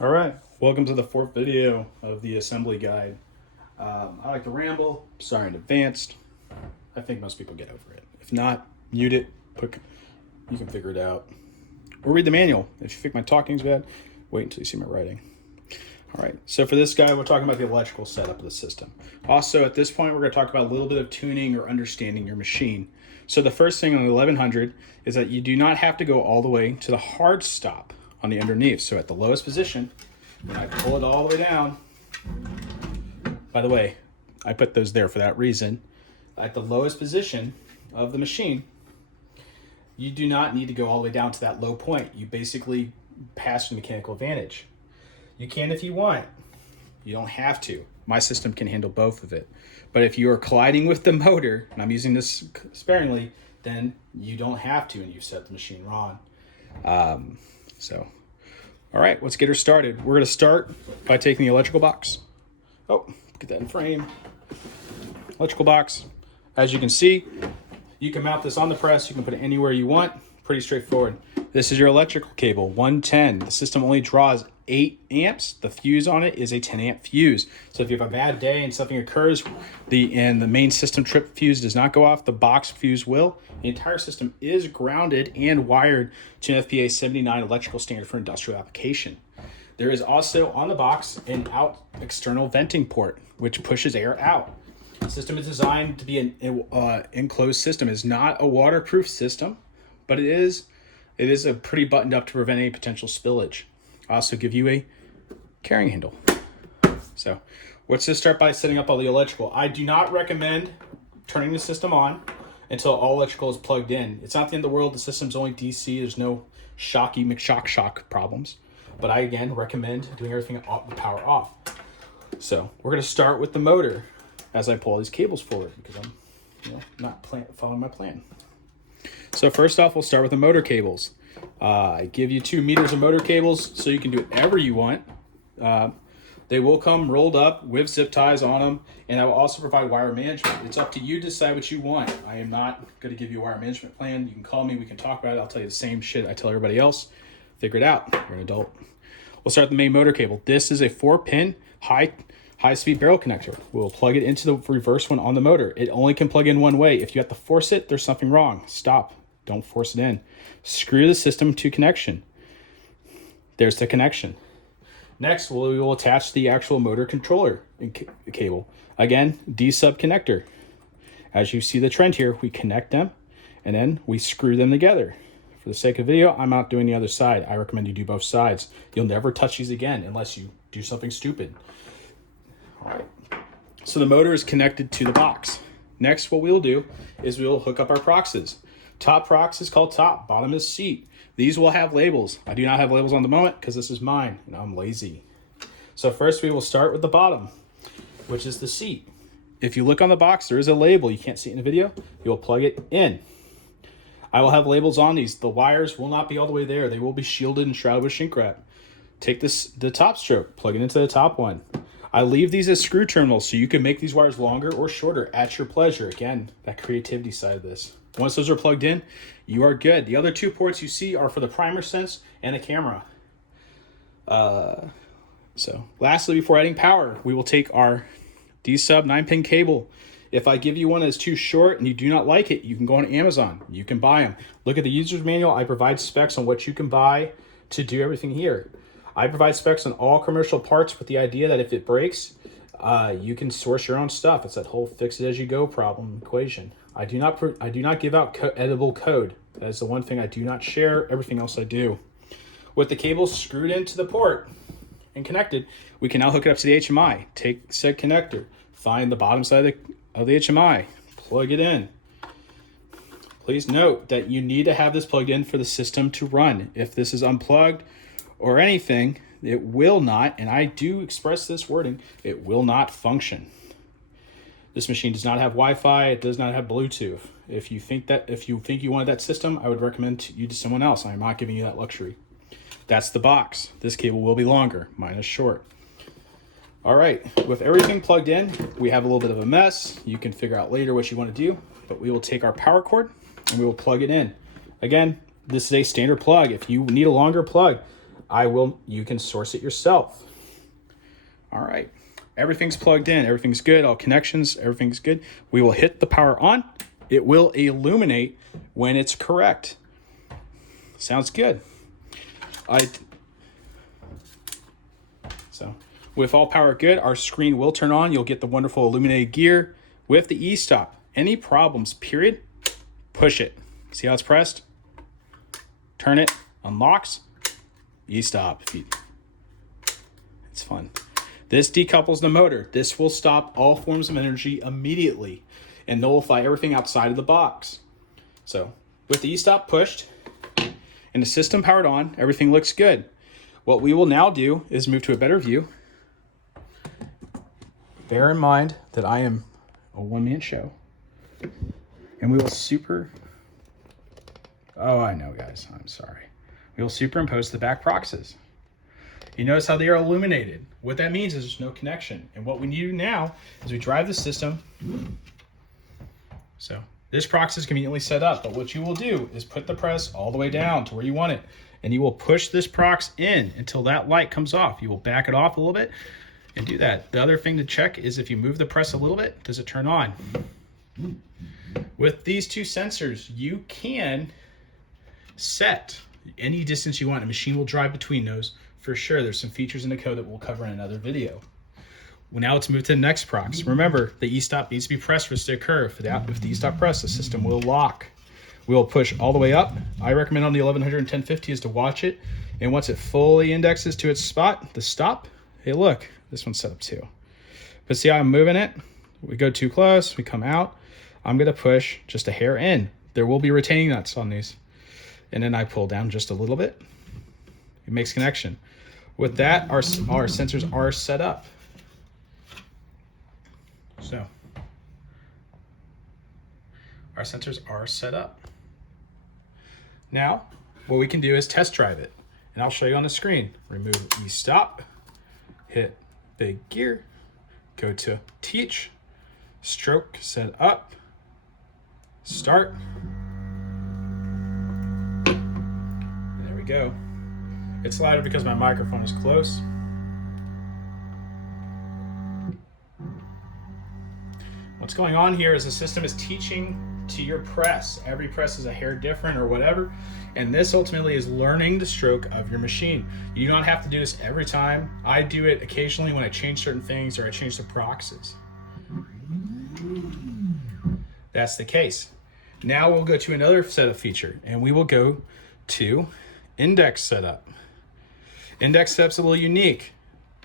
All right, welcome to the fourth video of the assembly guide. I like to ramble, sorry in advance. I think most people get over it. If not, mute it, you can figure it out. Or read the manual. If you think my talking's bad, wait until you see my writing. All right, so for this guy, we're talking about the electrical setup of the system. Also, at this point, we're going to talk about a little bit of tuning or understanding your machine. So the first thing on the 1100 is that you do not have to go all the way to the hard stop on the underneath. So at the lowest position, when I pull it all the way down, by the way, I put those there for that reason. At the lowest position of the machine, you do not need to go all the way down to that low point. You basically pass the mechanical advantage. You can if you want. You don't have to. My system can handle both of it. But if you are colliding with the motor, and I'm using this sparingly, then you don't have to, and you've set the machine wrong. All right, let's get her started. We're going to start by taking the electrical box. Oh, get that in frame. Electrical box. As you can see, you can mount this on the press. You can put it anywhere you want. Pretty straightforward. This is your electrical cable, 110. The system only draws 8 amps. The fuse on it is a 10 amp fuse. So if you have a bad day and something occurs, and the main system trip fuse does not go off, the box fuse will. The entire system is grounded and wired to an FPA 79 electrical standard for industrial application. There is also on the box an external venting port, which pushes air out. The system is designed to be an enclosed system. It's not a waterproof system, but it is a pretty buttoned up to prevent any potential spillage. I also give you a carrying handle. So let's just start by setting up all the electrical. I do not recommend turning the system on until all electrical is plugged in. It's not the end of the world. The system's only DC. There's no shocky McShock problems. But I, again, recommend doing everything off, the power off. So we're going to start with the motor as I pull all these cables forward because I'm not following my plan. So first off, we'll start with the motor cables. I give you 2 meters of motor cables so you can do whatever you want. They will come rolled up with zip ties on them, and I will also provide wire management. It's up to you to decide what you want. I am not going to give you a wire management plan. You can call me. We can talk about it. I'll tell you the same shit I tell everybody else. Figure it out. You're an adult. We'll start with the main motor cable. This is a 4-pin high-speed barrel connector. We'll plug it into the reverse one on the motor. It only can plug in one way. If you have to force it, there's something wrong. Stop. Don't force it in. Screw the system to connection. There's the connection. Next, we will attach the actual motor controller cable. Again, D-sub connector. As you see the trend here, we connect them and then we screw them together. For the sake of video, I'm not doing the other side. I recommend you do both sides. You'll never touch these again unless you do something stupid. All right. So the motor is connected to the box. Next, what we'll do is we'll hook up our proxes. Top prox is called top, bottom is seat. These will have labels. I do not have labels on the moment because this is mine and I'm lazy. So first we will start with the bottom, which is the seat. If you look on the box, there is a label. You can't see it in the video. You'll plug it in. I will have labels on these. The wires will not be all the way there. They will be shielded and shrouded with shrink wrap. Take the top stroke, plug it into the top one. I leave these as screw terminals so you can make these wires longer or shorter at your pleasure. Again, that creativity side of this. Once those are plugged in, you are good. The other 2 ports you see are for the primer sense and the camera. So lastly, before adding power, we will take our D-sub 9-pin cable. If I give you one that's too short and you do not like it, you can go on Amazon. You can buy them. Look at the user's manual. I provide specs on what you can buy to do everything here. I provide specs on all commercial parts with the idea that if it breaks, you can source your own stuff. It's that whole fix-it-as-you-go problem equation. I do not give out editable code. That is the one thing I do not share. Everything else I do. With the cables screwed into the port and connected, we can now hook it up to the HMI. Take said connector, find the bottom side of the HMI, plug it in. Please note that you need to have this plugged in for the system to run. If this is unplugged or anything, it will not, and I do express this wording, it will not function. This machine does not have Wi-Fi. It does not have Bluetooth. If you think you wanted that system, I would recommend you to someone else. I am not giving you that luxury. That's the box. This cable will be longer. Mine is short. All right, with everything plugged in, we have a little bit of a mess. You can figure out later what you want to do, but we will take our power cord and we will plug it in. Again, this is a standard plug. If you need a longer plug, you can source it yourself. All right, everything's plugged in, everything's good, all connections, everything's good. We will hit the power on. It will illuminate when it's correct. Sounds good. So with all power good, our screen will turn on. You'll get the wonderful illuminated gear with the e-stop. Any problems, period, push it. See how it's pressed? Turn it, unlocks, e-stop. It's fun. This decouples the motor. This will stop all forms of energy immediately and nullify everything outside of the box. So with the e-stop pushed and the system powered on, everything looks good. What we will now do is move to a better view. Bear in mind that I am a one-man show. And we will oh, I know, guys, I'm sorry. We will superimpose the back proxies. You notice how they are illuminated. What that means is there's no connection. And what we need to do now is we drive the system. So this prox is conveniently set up, but what you will do is put the press all the way down to where you want it. And you will push this prox in until that light comes off. You will back it off a little bit and do that. The other thing to check is if you move the press a little bit, does it turn on? With these two sensors, you can set any distance you want. A machine will drive between those for sure. There's some features in the code that we'll cover in another video. Well, now let's move to the next prox. Remember, the e-stop needs to be pressed for this to occur. If the e-stop press, the system will lock. We will push all the way up. I recommend on the 1100 and 1050 is to watch it. And once it fully indexes to its spot, the stop, hey look, this one's set up too. But see how I'm moving it? We go too close, we come out. I'm gonna push just a hair in. There will be retaining nuts on these. And then I pull down just a little bit. It makes connection. With that, our sensors are set up. So, our sensors are set up. Now, what we can do is test drive it. And I'll show you on the screen. Remove e-stop, hit big gear, go to teach, stroke set up, start. And there we go. It's louder because my microphone is close. What's going on here is the system is teaching to your press. Every press is a hair different or whatever. And this ultimately is learning the stroke of your machine. You don't have to do this every time. I do it occasionally when I change certain things or I change the proxies. That's the case. Now we'll go to another set of feature and we will go to index setup. Index setup's a little unique.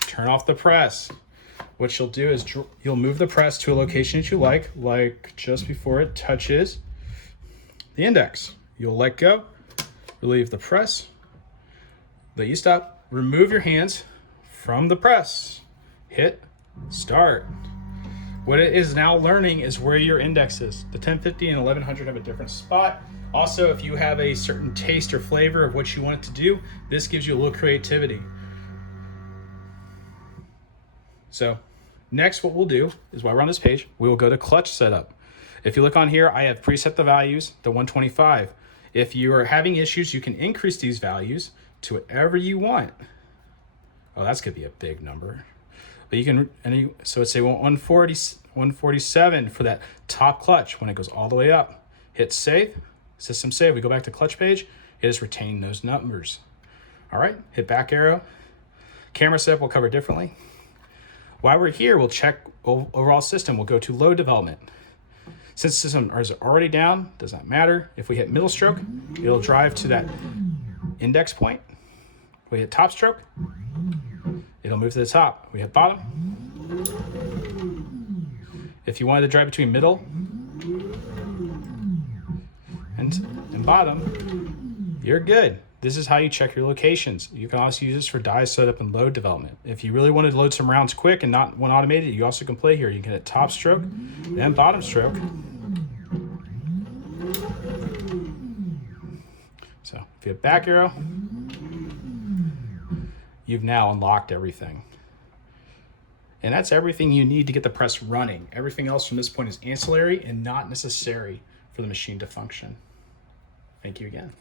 Turn off the press. What you'll do is you'll move the press to a location that you like just before it touches the index. You'll let go, relieve the press, let you stop, remove your hands from the press, hit start. What it is now learning is where your index is. The 1050 and 1100 have a different spot. Also, if you have a certain taste or flavor of what you want it to do, this gives you a little creativity. So next, what we'll do is while we're on this page, we will go to clutch setup. If you look on here, I have preset the values, the 125. If you are having issues, you can increase these values to whatever you want. Oh, that's gonna be a big number. But you can, so let's say 147 for that top clutch when it goes all the way up. Hit save, system save. We go back to clutch page, it is retaining those numbers. All right, hit back arrow. Camera setup we'll cover differently. While we're here, we'll check overall system. We'll go to load development. Since the system is already down, does not matter. If we hit middle stroke, it'll drive to that index point. We hit top stroke, it'll move to the top. We hit bottom. If you wanted to drive between middle and bottom, you're good. This is how you check your locations. You can also use this for die setup and load development. If you really wanted to load some rounds quick and not want automated, you also can play here. You can hit top stroke, then bottom stroke. So if you hit back arrow, you've now unlocked everything. And that's everything you need to get the press running. Everything else from this point is ancillary and not necessary for the machine to function. Thank you again.